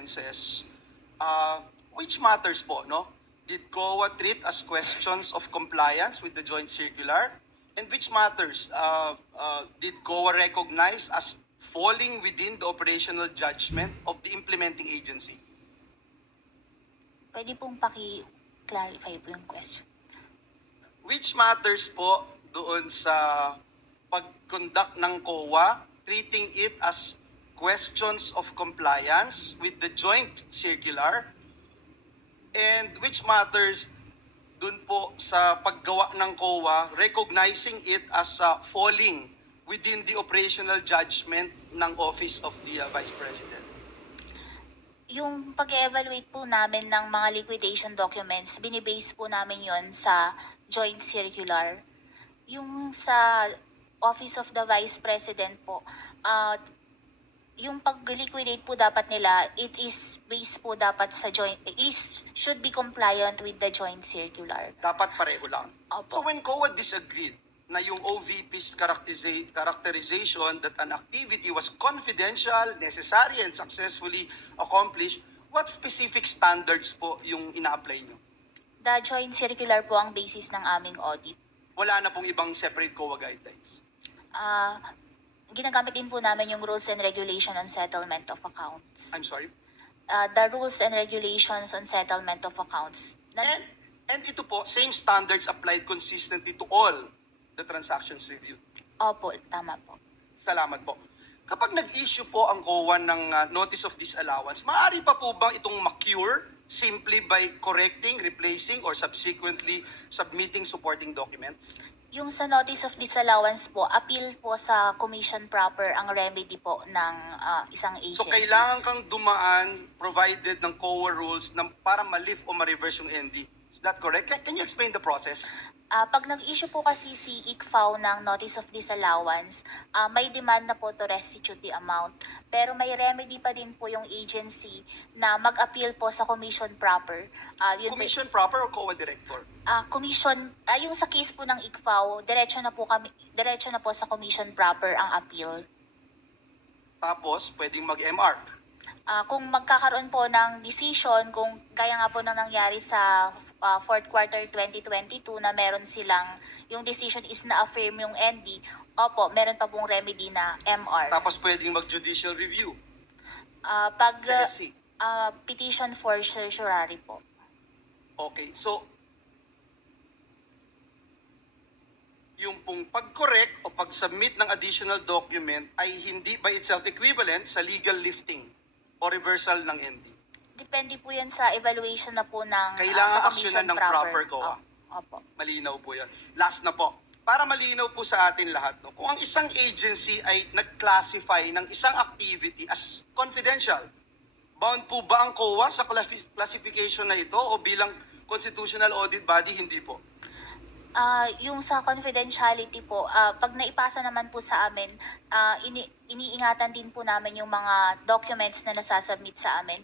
offenses, which matters po, no? Did COA treat as questions of compliance with the joint circular? And which matters, did COA recognize as falling within the operational judgment of the implementing agency? Pwede pong paki-clarify po yung question. Which matters po doon sa pag-conduct ng COA, treating it as questions of compliance with the joint circular, and which matters dun po sa paggawa ng COA, recognizing it as falling within the operational judgment ng Office of the Vice President. Yung pag-evaluate po namin ng mga liquidation documents, binibase po namin yon sa joint circular. Yung sa Office of the Vice President po, yung pag-liquidate po dapat nila, it is based po dapat sa joint, should be compliant with the joint circular. Dapat pareho lang. Opo. So when COA disagreed na yung OVP's characterization that an activity was confidential, necessary, and successfully accomplished, what specific standards po yung ina-apply nyo? The joint circular po ang basis ng aming audit. Wala na pong ibang separate COA guidelines. Ginagamit din po namin yung rules and regulation on settlement of accounts. I'm sorry? The rules and regulations on settlement of accounts. And ito po, same standards applied consistently to all the transactions reviewed. Opo, tama po. Salamat po. Kapag nag-issue po ang COA ng notice of disallowance, maaari pa po bang itong ma-cure simply by correcting, replacing, or subsequently submitting supporting documents? Yung sa notice of disallowance po, appeal po sa commission proper ang remedy po ng isang agency. So kailangan kang dumaan provided ng COA rules na para ma-lift o ma-reverse yung ND. Is that correct? Can you explain the process? Pag nag-issue po kasi si ICFAO ng notice of disallowance, may demand na po to restitute the amount. Pero may remedy pa din po yung agency na mag-appeal po sa commission proper. Commission proper or COA director? Commission, yung sa case po ng ICFAO, diretso na po sa commission proper ang appeal. Tapos, pwedeng mag-MR. Kung magkakaroon po ng decision, kung gaya nga po nang nangyari sa fourth quarter 2022 na meron silang, yung decision is na-affirm yung ND, opo, meron pa pong remedy na MR. Tapos pwedeng mag-judicial review. Pag Sa SC. petition for certiorari po. Okay, so yung pong pag-correct o pag-submit ng additional document ay hindi by itself equivalent sa legal lifting o reversal ng ND. Depende po yan sa evaluation na po ng Kailangan sa aksyonan commission ng proper COA. Opo. Malinaw po yan. Last na po. Para malinaw po sa atin lahat, no? Kung ang isang agency ay nag-classify ng isang activity as confidential, bound po ba ang COA sa classification na ito o bilang constitutional audit body, hindi po? Yung sa confidentiality po, pag naipasa naman po sa amin, iniingatan din po namin yung mga documents na nasasubmit sa amin.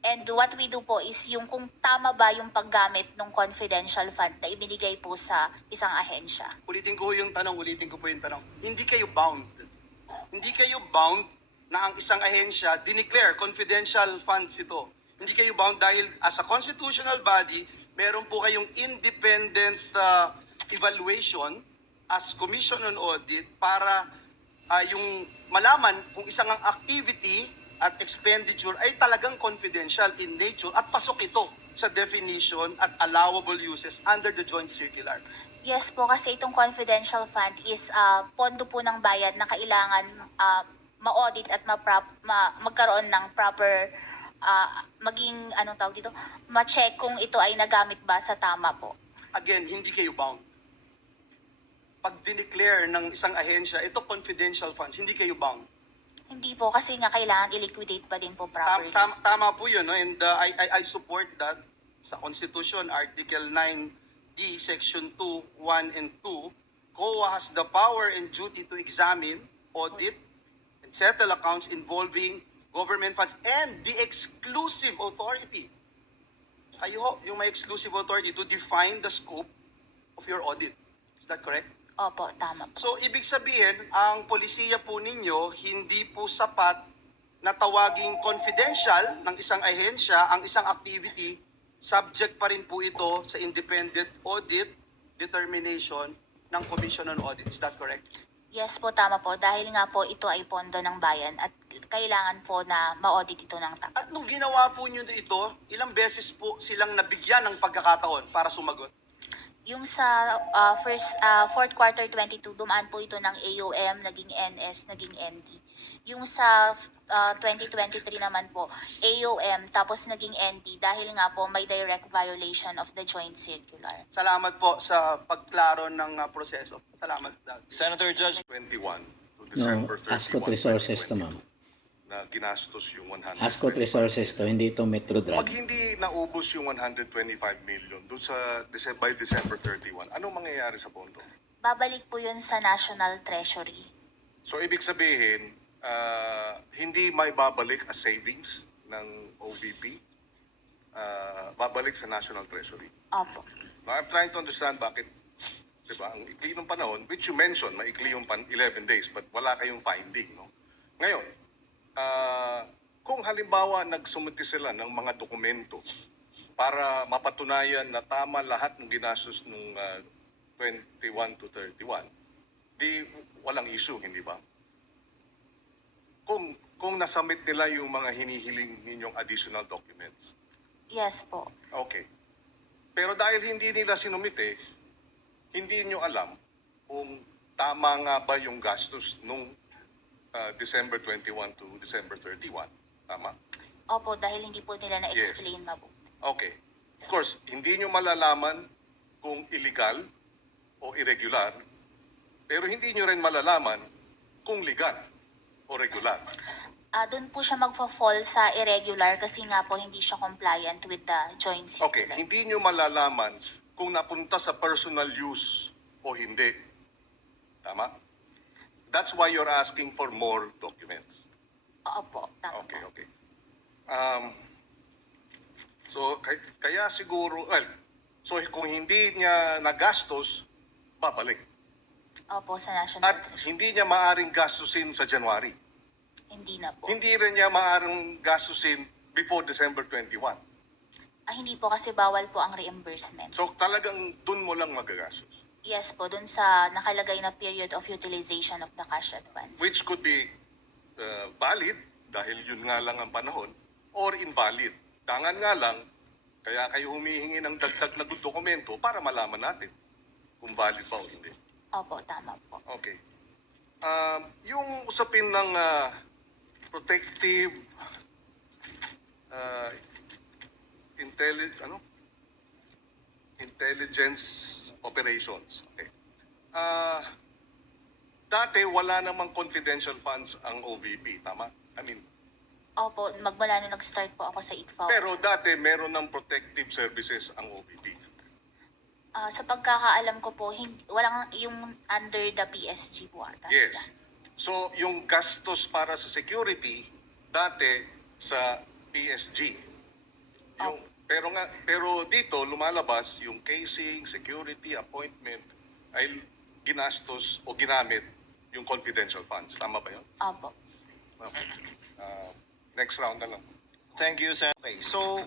And what we do po is yung kung tama ba yung paggamit ng confidential fund na ibinigay po sa isang ahensya. Ulitin ko po yung tanong. Hindi kayo bound. Hindi kayo bound na ang isang ahensya dineclare confidential funds ito. Hindi kayo bound dahil as a constitutional body, meron po kayong independent evaluation as Commission on Audit para yung malaman kung isang activity at expenditure ay talagang confidential in nature at pasok ito sa definition at allowable uses under the joint circular. Yes po, kasi itong confidential fund is pondo po ng bayad na kailangan ma-audit at magkaroon ng proper maging ma-check kung ito ay nagamit ba sa tama po. Again, hindi kayo bound. Pag dineclare ng isang ahensya, ito confidential funds, hindi kayo bound. Hindi po, kasi nga kailangan i-liquidate pa din po properly. Tama po yun, no? And I support that sa Constitution, Article 9D, Section 2, 1 and 2, COA has the power and duty to examine, audit, and settle accounts involving government funds and the exclusive authority. Kayo, yung may exclusive authority to define the scope of your audit. Is that correct? Opo, tama po. So, ibig sabihin, ang polisiya po ninyo, hindi po sapat na tawaging confidential ng isang ahensya ang isang activity, subject pa rin po ito sa independent audit determination ng Commission on Audit. Is that correct? Yes po, tama po. Dahil nga po ito ay pondo ng bayan at kailangan po na ma-audit ito ng tama. At nung ginawa po nyo ito, ilang beses po silang nabigyan ng pagkakataon para sumagot? Yung sa fourth quarter 22, dumaan po ito ng AOM, naging NS, naging ND. Yung sa 2023 naman po, AOM, tapos naging ND dahil nga po may direct violation of the joint circular. Salamat po sa pagklaro ng proseso. Salamat. Senator Judge 21 to No, December 31, Ascot Resources to, 2022, ma'am. na ginastos yung 100. Ascot Resources to, hindi ito Metro Pag Drive. hindi naubos yung 125 million doon sa by December 31, anong mangyayari sa pondo? Babalik po yun sa National Treasury. So ibig sabihin, hindi may babalik as savings ng OVP, babalik sa National Treasury. Opo. Now, I'm trying to understand bakit, di ba, ang ikli ng panahon, which you mentioned, maikli yung 11 days, but wala kayong finding, no? Ngayon, kung halimbawa nagsumiti sila ng mga dokumento para mapatunayan na tama lahat ng ginastos nung 21 to 31, di walang issue, hindi ba? Kung nasubmit nila yung mga hinihiling ninyong additional documents. Yes po. Okay. Pero dahil hindi nila sinumite, hindi nyo alam kung tama nga ba yung gastos nung December 21 to December 31. Tama? Opo, dahil hindi po nila na-explain mabuti. Okay. Of course, hindi nyo malalaman kung illegal o irregular, pero hindi nyo rin malalaman kung legal o regular. Doon po siya magfa-fall sa irregular kasi nga po hindi siya compliant with the joint Okay, circular. hindi nyo malalaman kung napunta sa personal use o hindi. Tama? That's why you're asking for more documents. Opo, tama Okay, po. okay. So, kaya siguro, so kung hindi niya nagastos, babalik. Opo, sa National At Treasury. hindi niya maaring gastusin sa January. Hindi na po. Hindi rin niya maaring gastusin before December 21. Hindi po kasi bawal po ang reimbursement. So, talagang dun mo lang magagastos. Yes po, dun sa nakalagay na period of utilization of the cash advance. Which could be valid dahil yun nga lang ang panahon or invalid. Tangan nga lang, kaya kayo humihingi ng dagdag na dokumento para malaman natin kung valid ba o hindi. Opo, tama po. Okay. Yung usapin ng protective intelligence operations. Okay. Dati wala namang confidential funds ang OVP, tama? I mean, Opo, magmula nung nag-start po ako sa ICFAO. pero dati meron ng protective services ang OVP. Sa pagkakaalam ko po, walang yung under the PSG po ata. Yes. sila. So, yung gastos para sa security, dati sa PSG. Yung, pero dito, lumalabas yung casing, security, appointment, ay ginastos o ginamit yung confidential funds. Tama ba yun? Opo. Okay. Next round na lang. Thank you, Sen. Okay, so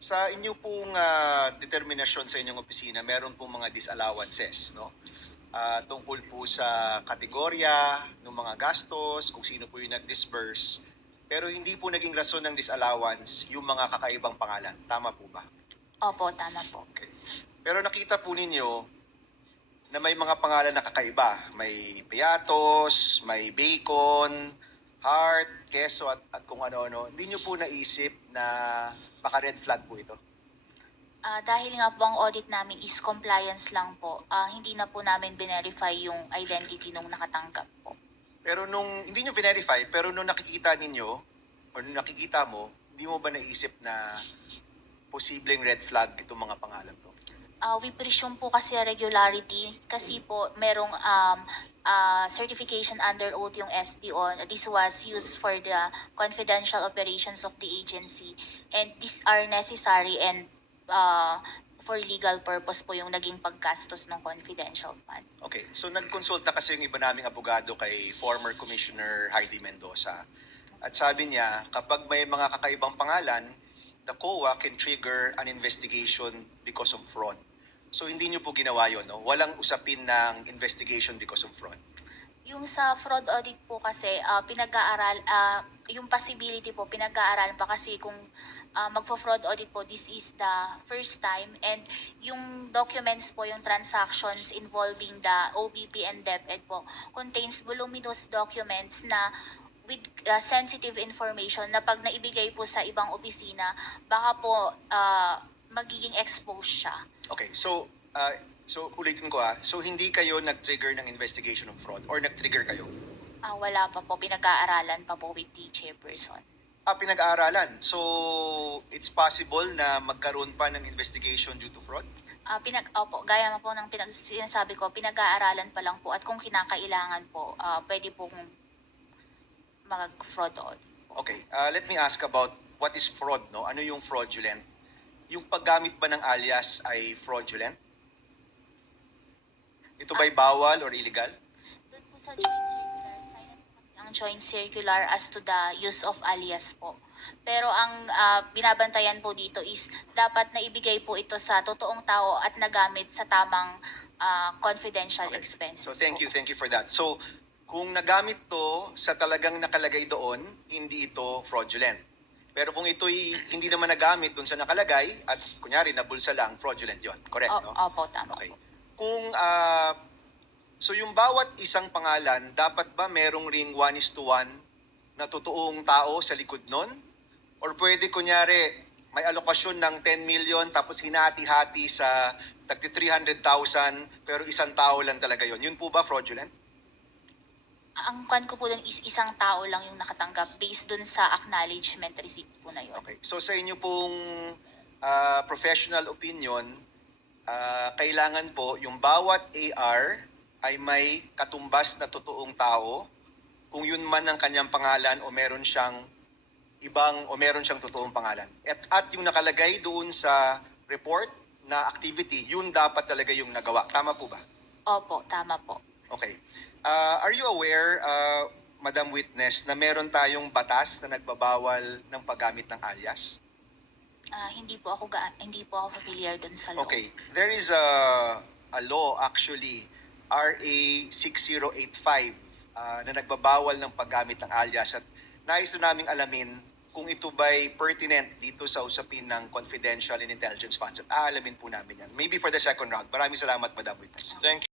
sa inyo pong determinasyon sa inyong opisina, meron pong mga disallowances, no? Tungkol po sa kategorya ng mga gastos, kung sino po yung nag-disburse. Pero hindi po naging rason ng disallowance yung mga kakaibang pangalan. Tama po ba? Opo, tama po. Okay. Pero nakita po ninyo na may mga pangalan na kakaiba. May Beatos, may Bacon, Heart, Queso at kung ano-ano. Hindi nyo po naisip na baka red flag po ito? Dahil nga po ang audit namin is compliance lang po, hindi na po namin verify yung identity nung nakatanggap po. Pero hindi nyo verify, pero nung nakikita ninyo, or nung nakikita mo, hindi mo ba naisip na posibleng red flag itong mga pangalan to? We presume po kasi regularity kasi po merong certification under oath yung SDO. This was used for the confidential operations of the agency and these are necessary and for legal purpose po yung naging paggastos ng confidential fund. Okay, so nagkonsulta kasi yung iba naming abogado kay former Commissioner Heidi Mendoza. At sabi niya, kapag may mga kakaibang pangalan, the COA can trigger an investigation because of fraud. So hindi niyo po ginawa yun, no? Walang usapin ng investigation because of fraud. Yung sa fraud audit po kasi, yung possibility po, pinag-aaralan pa kasi kung magpo-fraud audit po, this is the first time. And yung documents po, yung transactions involving the OBP and DepEd po, contains voluminous documents na with sensitive information na pag naibigay po sa ibang opisina, baka po magiging exposed siya. Okay, so ulitin ko So hindi kayo nag-trigger ng investigation of fraud or nag-trigger kayo? Wala pa po, pinag-aaralan pa po with the chairperson. Pinag-aaralan. So it's possible na magkaroon pa ng investigation due to fraud? Gaya mo po ng sinasabi ko, pinag-aaralan pa lang po at kung kinakailangan po, pwede pong mag-fraud audit. Okay, let me ask about what is fraud, no? Ano yung fraudulent? Yung paggamit ba ng alias ay fraudulent? Ito ba'y bawal or illegal? Doon po sa joint circular, silent po kasi ang joint circular as to the use of alias po. Pero ang binabantayan po dito is dapat na ibigay po ito sa totoong tao at nagamit sa tamang confidential Okay. expenses. So thank po. you for that. So kung nagamit to sa talagang nakalagay doon, hindi ito fraudulent. Pero kung ito'y hindi naman nagamit doon sa nakalagay at kunyari nabulsa lang, fraudulent 'yon. Correct, no? Opo, tama Okay. po. Kung so yung bawat isang pangalan, dapat ba merong ring 1:1 na totoong tao sa likod nun? Or pwede kunyari may alokasyon ng 10 million tapos hinati-hati sa tagti 300,000 pero isang tao lang talaga yon. Yun po ba fraudulent? Ang kan ko po dun is isang tao lang yung nakatanggap based dun sa acknowledgement receipt po na yun. Okay. So sa inyo pong professional opinion, kailangan po yung bawat AR ay may katumbas na totoong tao kung yun man ang kanyang pangalan o meron siyang totoong pangalan. At yung nakalagay doon sa report na activity, yun dapat talaga yung nagawa. Tama po ba? Opo, tama po. Okay. Are you aware, Madam Witness, na meron tayong batas na nagbabawal ng paggamit ng alias? Hindi po ako familiar dun sa law. Okay. There is a law actually, RA 6085, na nagbabawal ng paggamit ng alias at nais na naming alamin kung ito ba'y pertinent dito sa usapin ng confidential and intelligence funds at aalamin po namin yan. Maybe for the second round. Maraming salamat, Madam Witness. Thank you.